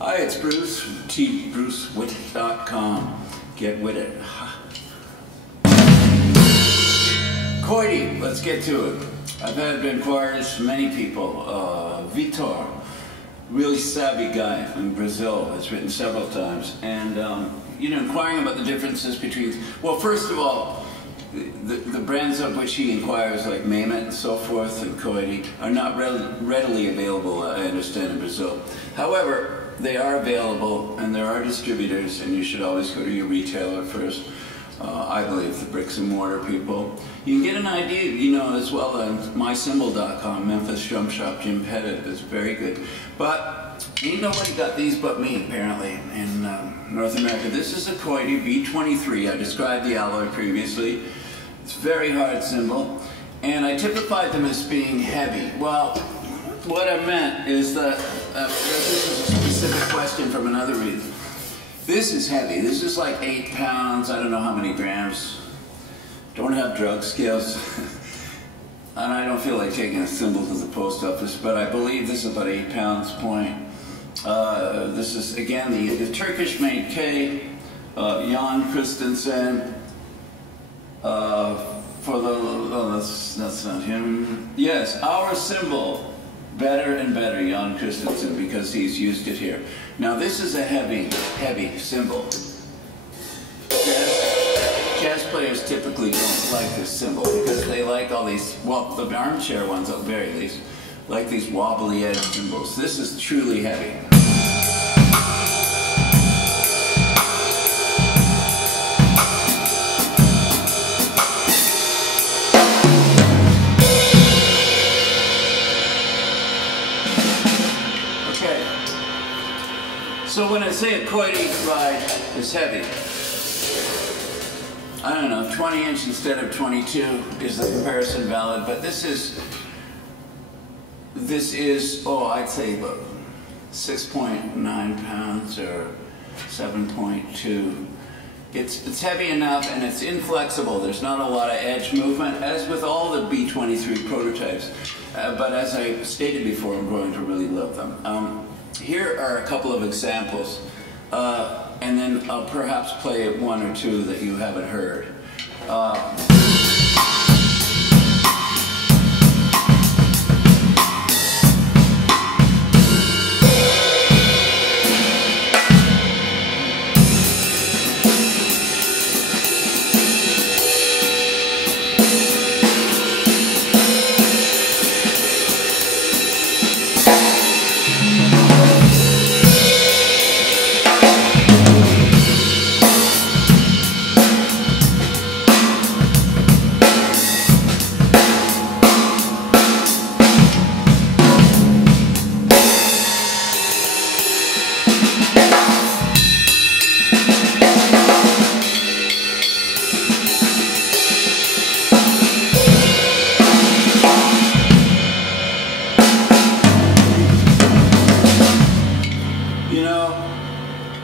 Hi, it's Bruce from brucewittet.com. Get Wittet. Koide, let's get to it. I've had inquiries from many people. Vitor, really savvy guy in Brazil, has written several times. And, inquiring about the differences between, well, first of all, the brands of which he inquires, like Maimet and so forth, and Koide, are not readily available, I understand, in Brazil. However, they are available, and there are distributors, and you should always go to your retailer first. I believe the bricks and mortar people. You can get an idea, as well on mycymbal.com, Memphis Drum Shop, Jim Pettit is very good. But ain't nobody got these but me, apparently, in North America. This is a Koide B23. I described the alloy previously. It's a very hard cymbal, and I typified them as being heavy. Well, what I meant is that, this is a specific question from another reader. This is heavy. This is like 8 pounds, I don't know how many grams. Don't have drug scales. And I don't feel like taking a cymbal to the post office, but I believe this is about 8 pounds point. This is, again, the Turkish-made K, Jan Christensen. For the, that's not him. Yes, our cymbal. Better and better, Jan Christensen, because he's used it here. Now this is a heavy cymbal. Jazz players typically don't like this cymbal because they like all these, well, the armchair ones at the very least, like these wobbly edge cymbals. This is truly heavy. So when I say a Koide ride is heavy, I don't know, 20 inch instead of 22, is the comparison valid? But this is, oh, I'd say about 6.9 pounds or 7.2. It's heavy enough and it's inflexible. There's not a lot of edge movement, as with all the B23 prototypes. But as I stated before, I'm going to really love them. Here are a couple of examples, and then I'll perhaps play one or two that you haven't heard.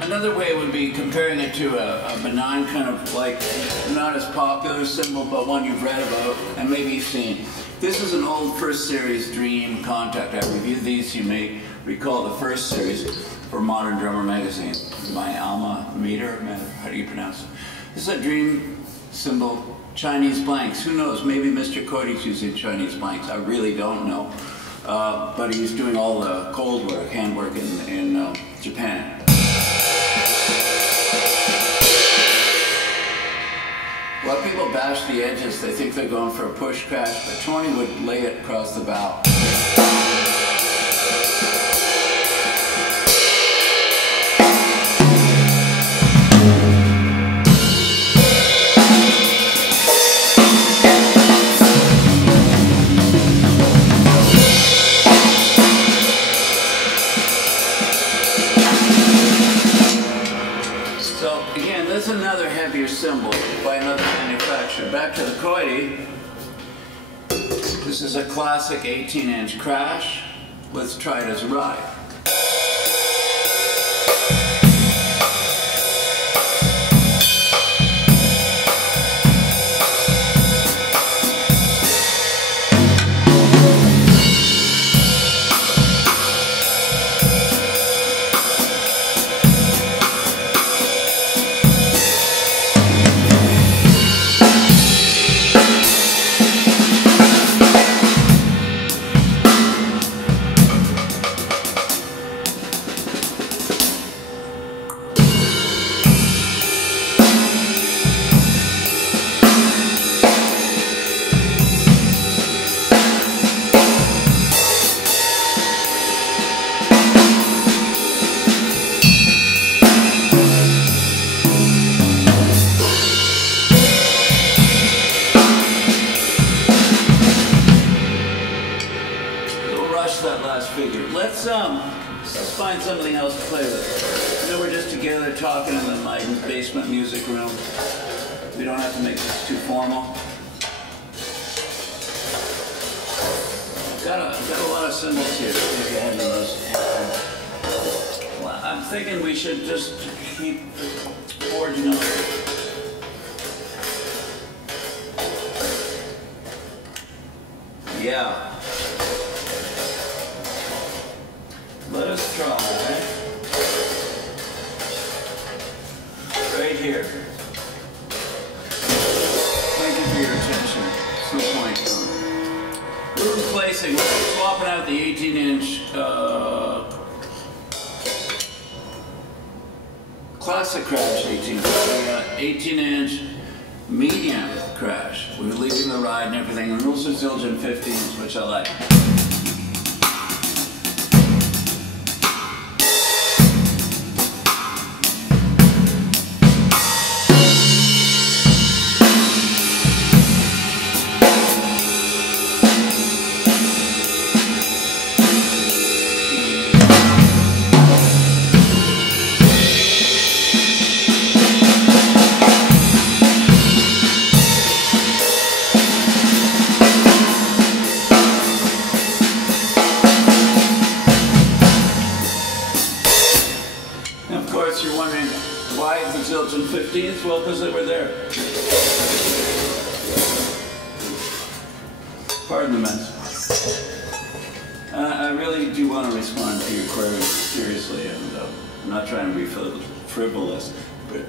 Another way would be comparing it to a benign kind of, like, not as popular cymbal, but one you've read about and maybe you've seen. This is an old first series Dream Contact. I reviewed these, you may recall the first series for Modern Drummer magazine. My alma mater, how do you pronounce it? This is a Dream cymbal, Chinese blanks. Who knows, maybe Mr. Koide's using Chinese blanks. I really don't know. But he's doing all the cold work, handwork in Japan. While people bash the edges, they think they're going for a push crash, but Tony would lay it across the bow. So again, there's another heavier cymbal by another manufacturer. Back to the Koide. This is a classic 18-inch crash. Let's try it as a ride. brass figure. Let's find something else to play with. You know, we're just together talking in my basement music room. We don't have to make this too formal. Got a lot of cymbals here. If you have those. Well, I'm thinking we should just keep forging on. Yeah. Let us try. Right here. Thank you for your attention. It's no point. We're replacing, we're swapping out the 18-inch classic crash 18-inch medium crash. We're leaving the ride and everything, and those are Zildjian 15s, which I like. You're wondering why the Zildjian 15s? Well, because they were there. Pardon the mess. I really do want to respond to your query seriously, and I'm not trying to be frivolous, but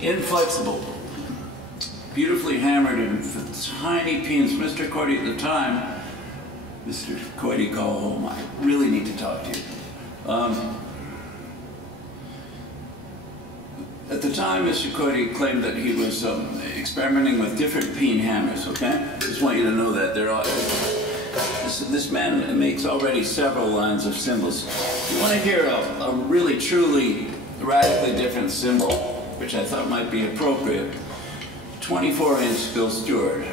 inflexible, beautifully hammered in tiny pins. Mr. Koide at the time, Mr. Koide, call home. I really need to talk to you. At the time, Mr. Koide claimed that he was experimenting with different peen hammers, okay? Just want you to know that. This man makes already several lines of cymbals. If you want to hear a really, truly, radically different cymbal, which I thought might be appropriate, 24-inch Bill Stewart.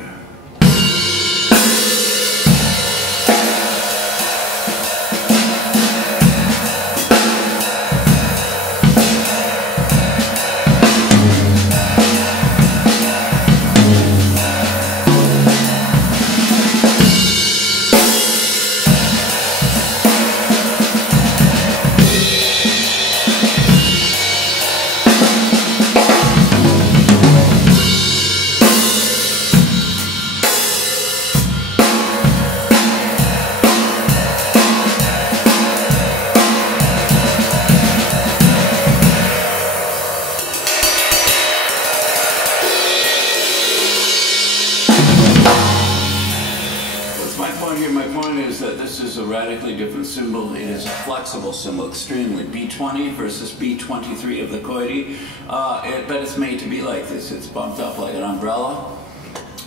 My point is that this is a radically different cymbal. It is a flexible cymbal, extremely. B20 versus B23 of the Koide. But it's made to be like this. It's bumped up like an umbrella.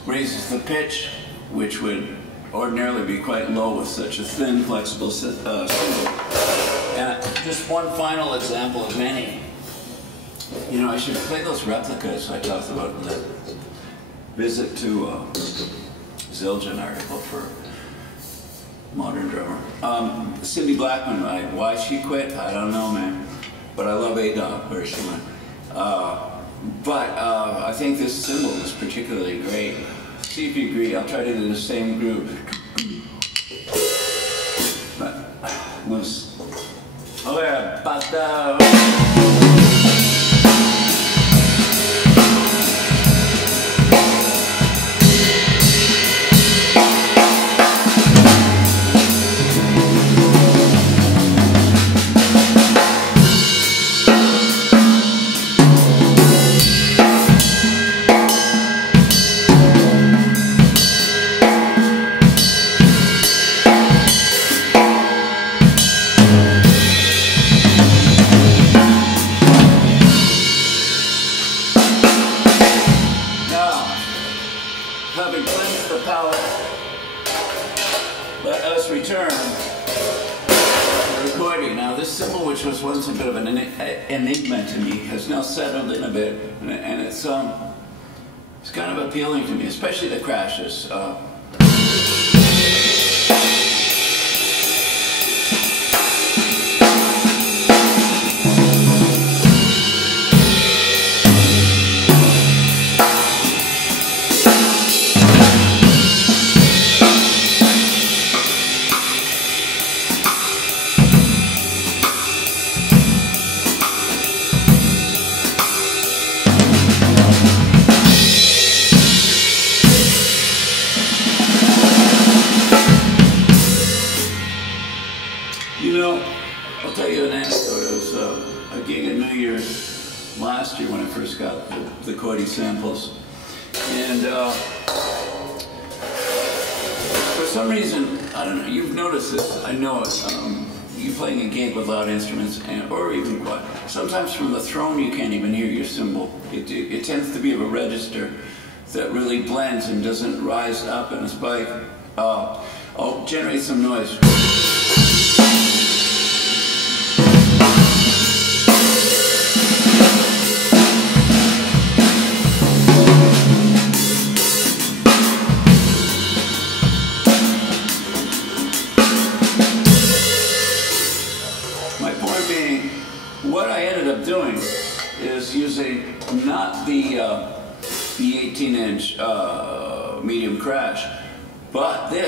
Raises the pitch, which would ordinarily be quite low with such a thin, flexible cymbal. And just one final example of many. You know, I should play those replicas I talked about in the visit to Zildjian article for modern drummer. Cindy Blackman, why she quit, I don't know, man. But I love A-Dog, where she went. I think this cymbal is particularly great. See if you agree. I'll try to do the same groove. But, loose. Oh yeah, but palette, let us return to the Koide. Now this cymbal, which was once a bit of an enigma to me, has now settled in a bit, and it's kind of appealing to me, especially the crashes. You know, I'll tell you an anecdote. It was a gig at New Year's last year when I first got the Koide samples. And for some reason, I don't know, you've noticed this, I know it, you playing a gig with loud instruments, or even what, sometimes from the throne you can't even hear your cymbal. It tends to be of a register that really blends and doesn't rise up in a spike. I'll generate some noise. What I ended up doing is using not the 18-inch medium crash, but the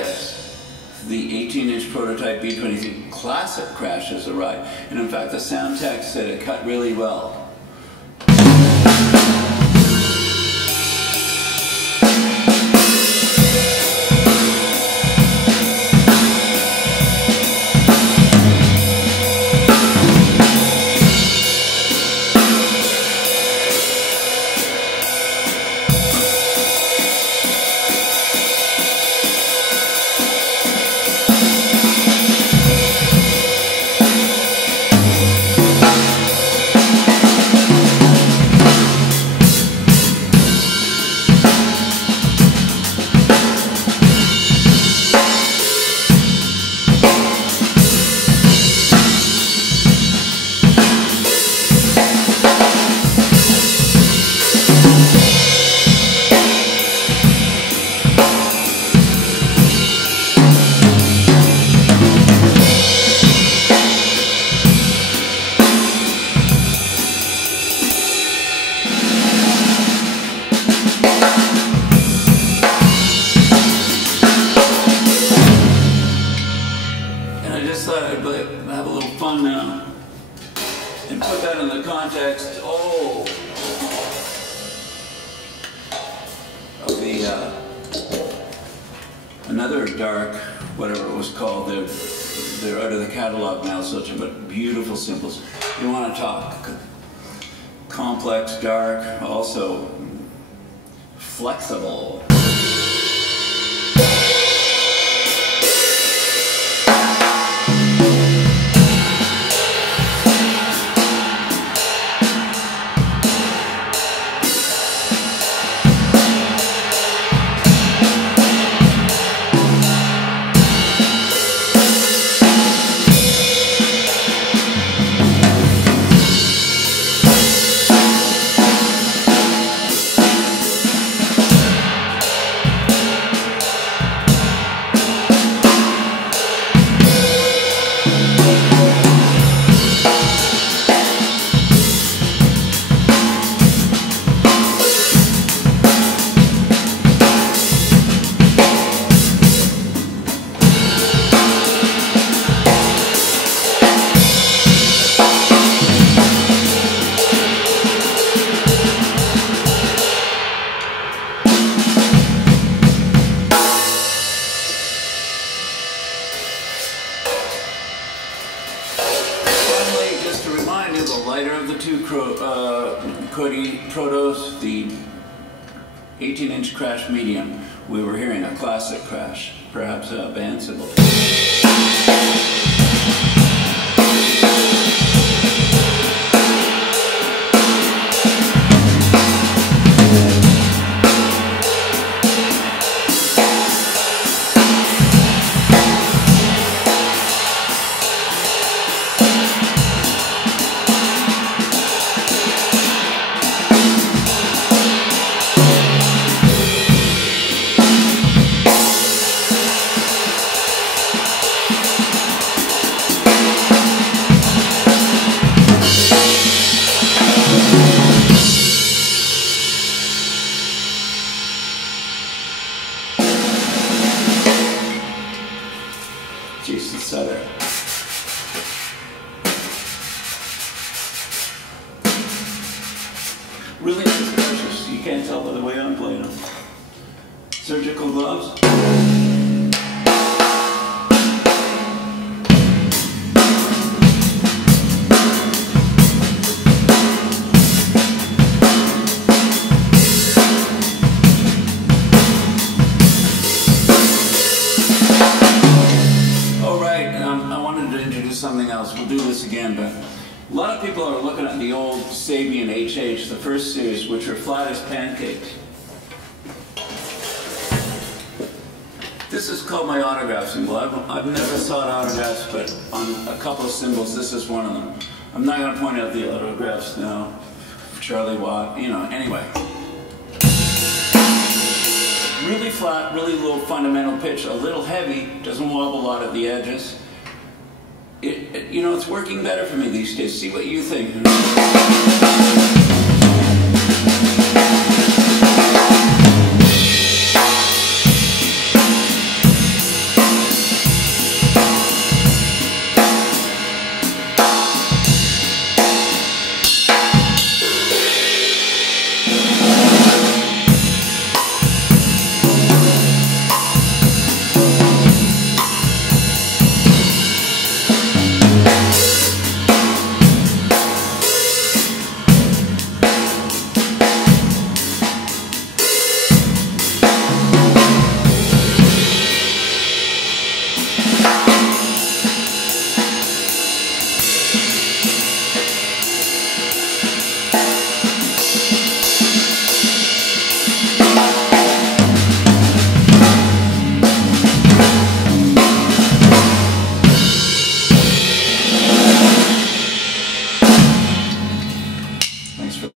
18-inch prototype B23 classic crash has arrived. And in fact, the sound tech said it cut really well. Have a little fun now and put that in the context of the another dark, whatever it was called. They're out of the catalog now, Zildjians, but beautiful cymbals. You want to talk complex, dark, also flexible. Koide Protos, the 18-inch crash medium, we were hearing a classic crash, perhaps a band cymbal. increase, etc. Really nice brushes. You can't tell by the way I'm playing them. Surgical gloves. Something else. We'll do this again, but a lot of people are looking at the old Sabian HH, the first series, which are flat as pancakes. This is called my autograph symbol. I've never sought autographs, but on a couple of cymbals, this is one of them. I'm not going to point out the autographs now. Charlie Watt, you know, anyway. Really flat, really low fundamental pitch, a little heavy, doesn't wobble a lot at the edges. You know, it's working better for me these days. See what you think.